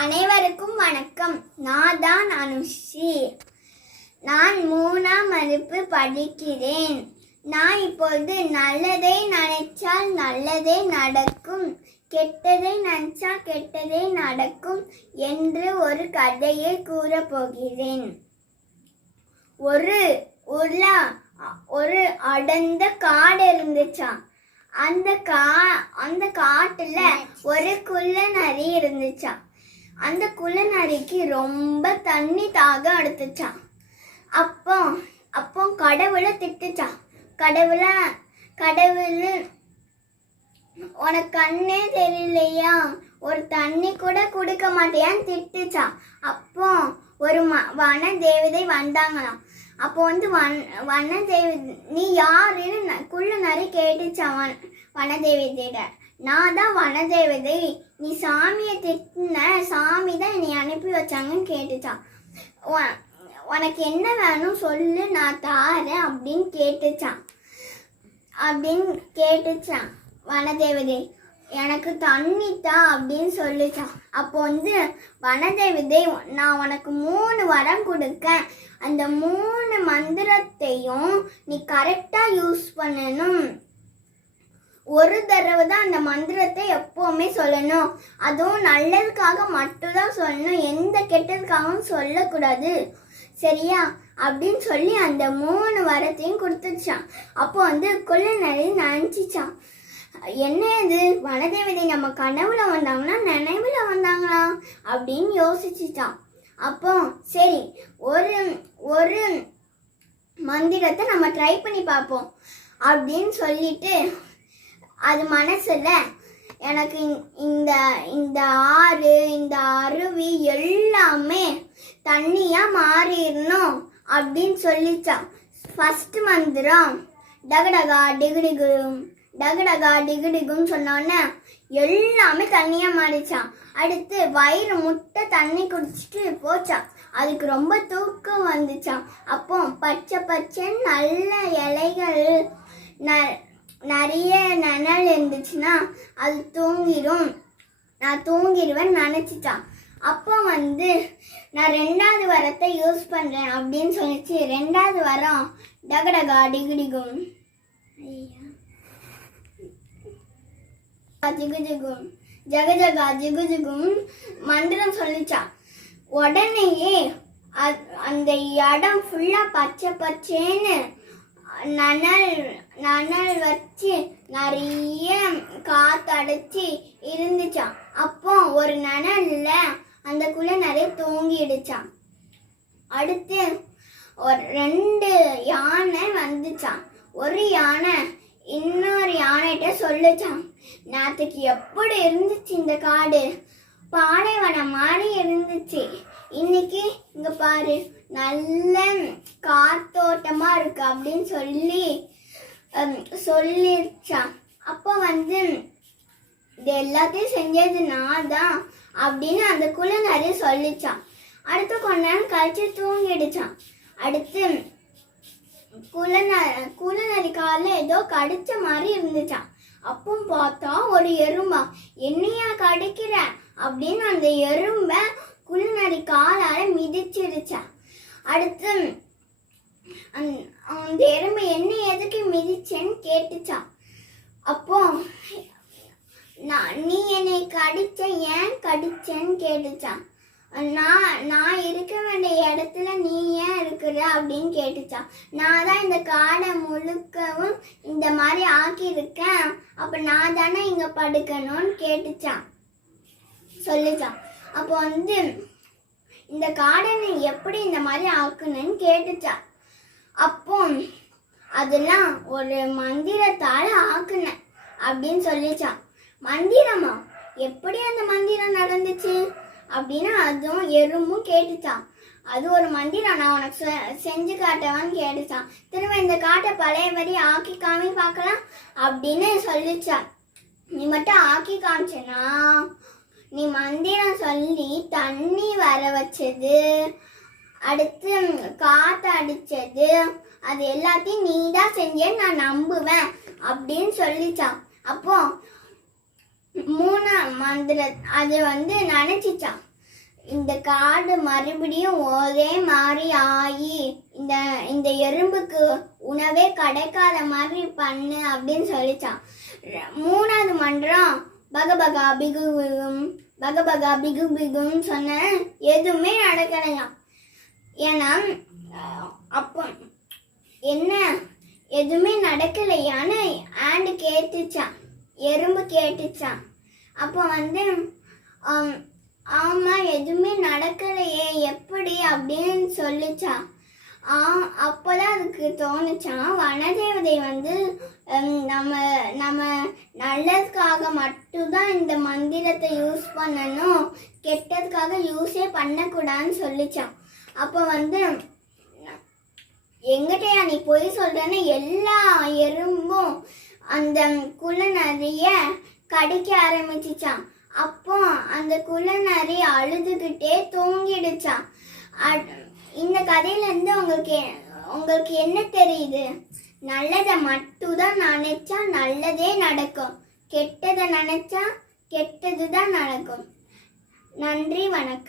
அனைவருக்கும் வணக்கம். நான் தான் அனுஷி. நான் 3ஆம் வகுப்பு படிக்கிறேன். நான் இப்பொழுது நல்லதை நினைச்சால் நல்லதே நடக்கும், கெட்டதை நினைச்சா கெட்டதே நடக்கும் என்று ஒரு கதையை கூறப் போகிறேன். ஒரு ஊர்ல ஒரு அடர்ந்த காடு இருந்துச்சாம். அந்த காட்டுல ஒரு குள்ள நரி இருந்துச்சாம். அந்த குள்ள நரிக்கு ரொம்ப தண்ணி தாகம் எடுத்துச்சான். அப்போ கடவுளை திட்டுச்சான். கடவுள் உனக்கு கண்ணே தெரியலையா, ஒரு தண்ணி கூட கொடுக்க மாட்டேயான்னு திட்டுச்சான். அப்போ ஒரு வன தேவதை வந்தாங்களாம். அப்போ வன தேவதை, நீ யாருன்னு குள்ள நரி கேட்டுச்சான் வனதேவதையிட. நான் தான் வனதேவதை, நீ சாமியை திட்டின, சாமி தான் என்னை அனுப்பி வச்சாங்கன்னு கேட்டுச்சான். உனக்கு என்ன வேணும் சொல்லு, நான் தாரேன் அப்படின்னு கேட்டுச்சான் வனதேவதை. எனக்கு தண்ணி தான் அப்படின்னு சொல்லிச்சான். அப்போ வனதேவதை, நான் உனக்கு 3 வரம் கொடுக்கேன், அந்த 3 மந்திரத்தையும் நீ கரெக்டாக யூஸ் பண்ணணும். ஒரு தடவை தான் அந்த மந்திரத்தை எப்போவுமே சொல்லணும், அதுவும் நல்லதுக்காக மட்டும்தான் சொல்லணும், எந்த கெட்டதுக்காகவும் சொல்லக்கூடாது, சரியா அப்படின்னு சொல்லி அந்த 3 வரத்தையும் கொடுத்துச்சான். அப்போ குள்ள நரி நினச்சிச்சான், என்ன இது வனதேவதை நம்ம கனவுல வந்தாங்கன்னா நினைவுல வந்தாங்களா அப்படின்னு யோசிச்சுச்சான். அப்போ சரி, ஒரு மந்திரத்தை நம்ம ட்ரை பண்ணி பார்ப்போம் அப்படின்னு சொல்லிட்டு அது மனசுல, எனக்கு இந்த ஆறு, இந்த அருவி எல்லாமே தண்ணியா மாறிடணும் அப்படின்னு சொல்லிச்சான். ஃபர்ஸ்ட் மந்திரம் டகடகா டிகுடிகும், டகடகா டிகுடிகும் சொன்னோன்னே எல்லாமே தண்ணியா மாறிச்சான். அடுத்து வயிறு முட்டை தண்ணி குடிச்சிட்டு போச்சான். அதுக்கு ரொம்ப தூக்கம் வந்துச்சான். அப்போ பச்சை பச்சைன்னு நல்ல இலைகள் நிறைய நிழல் இருந்துச்சுன்னா அது தூங்கிடும், நான் தூங்கிடுவேன் நினச்சிச்சான். அப்போ நான் 2வது வரத்தை யூஸ் பண்ணுறேன் அப்படின்னு சொல்லிச்சு. 2வது வரம் டகடகா டிகுடிகும், ஜிகுஜிகும், ஜகஜகா ஜிகுஜிகும் மந்திரம் சொல்லிச்சான். உடனேயே அந்த இடம் ஃபுல்லாக பச்சை பச்சேன்னு நனல் வச்சு நிறைய காத்தடைச்சி இருந்துச்சான். அப்போ ஒரு நனல்ல அந்த குள்ள நிறைய தூங்கிடுச்சான். அடுத்து ஒரு 2 யானை வந்துச்சான். ஒரு யானை இன்னொரு யானைகிட்ட சொல்லுச்சான், நேற்றுக்கு எப்படி இருந்துச்சு இந்த காடு, பாலைவனம் மாதிரி இருந்துச்சு, இன்னைக்கு இங்க பாரு நல்ல காத்தோட்டமா இருக்கு அப்படின்னு சொல்லிச்சான். அப்போ இது எல்லாத்தையும் செஞ்சது நான் தான் அப்படின்னு அந்த குள்ள நிறைய சொல்லிச்சான். அடுத்து கொஞ்ச நேரம் கழிச்சு தூங்கிடுச்சான். அடுத்து குள்ளநரி காலில் ஏதோ கடிச்ச மாதிரி இருந்துச்சான். அப்போ பார்த்தா ஒரு எறும்பா, என்னையா கடிக்கிற அப்படின்னு அந்த எறும்பை குள்ளநரி காலால மிதிச்சிருச்சான். அடுத்து அந்த எறும்பு என்ன எதுக்கு மிதிச்சேன்னு கேட்டுச்சான். அப்போ நீ என்னை கடிச்ச, ஏன் கடிச்சேன்னு கேட்டுச்சான். நான் இருக்க வேண்டிய இடத்துல நீ ஏன் இருக்கிற அப்படின்னு கேட்டுச்சான். நான் தான் இந்த காடை முழுக்கவும் இந்த மாதிரி ஆக்கியிருக்கேன், அப்போ நான் தானே இங்கே படுக்கணும்னு கேட்டுச்சான் சொல்லிச்சான். அப்போ இந்த காடை நீ எப்படி இந்த மாதிரி ஆக்குனன்னு கேட்டுச்சான். அப்போ அதெல்லாம் ஒரு மந்திரத்தால் ஆக்குனேன் அப்படின்னு சொல்லிச்சான். மந்திரமா, எப்படி அந்த மந்திரம் நடந்துச்சு அப்படின்னு அதுவும் எறும்பும் கேட்டுச்சான். அது ஒரு மந்திரம், நான் உனக்கு செஞ்சு காட்டவான்னு கேட்டுச்சான். திரும்ப இந்த காட்டை பழைய மாதிரி ஆக்கி காமி பார்க்கலாம் அப்படின்னு சொல்லிச்சான். நீ மட்டும் ஆக்கி காமிச்சனா, நீ மந்திரம் சொல்லி தண்ணி வர வச்சது, அடுத்து காற்று அடிச்சது, அது எல்லாத்தையும் நீ தான் செஞ்சேன்னு நான் நம்புவேன் அப்படின்னு சொல்லிச்சான். அப்போ 3ஆம் மந்திர அது நினைச்சிச்சான். இந்த காடு மறுபடியும் ஒரே மாதிரி ஆகி இந்த இந்த எறும்புக்கு உணவே கிடைக்காத மாதிரி பண்ணு அப்படின்னு சொல்லிச்சான். மூணாவது மன்றம் பகபகா பிகு பிகும் பகபகா பிகு பிகுன்னு சொன்ன எதுவுமே நடக்கலையாம். ஏன்னா அப்போ என்ன எதுவுமே நடக்கலையான்னு ஆண்டு கேட்டுச்சான், எறும்பு கேட்டுச்சான். அப்போ ஆமா எதுவுமே நடக்கலையே எப்படி அப்படின்னு சொல்லிச்சான். அப்போதான் அதுக்கு தோணுச்சான், வனதேவதை நம்ம நம்ம நல்லதுக்காக மட்டும்தான் இந்த மந்திரத்தை யூஸ் பண்ணணும், கெட்டதுக்காக யூஸே பண்ணக்கூடாதுன்னு சொல்லிச்சான். அப்போ எங்கிட்டயா நீ போய் சொல்றேன்னு எல்லா எறும்பும் அந்த குள்ளநரிய கடிக்க ஆரம்பிச்சிச்சான். அப்போ அந்த குள்ளநரி அழுதுகிட்டே தூங்கிடுச்சான். இந்த கதையிலேருந்து உங்களுக்கு என்ன தெரியுது? நல்லதை மட்டும்தான் நினைச்சா நல்லதே நடக்கும், கெட்டதை நினைச்சா கெட்டது தான் நடக்கும். நன்றி, வணக்கம்.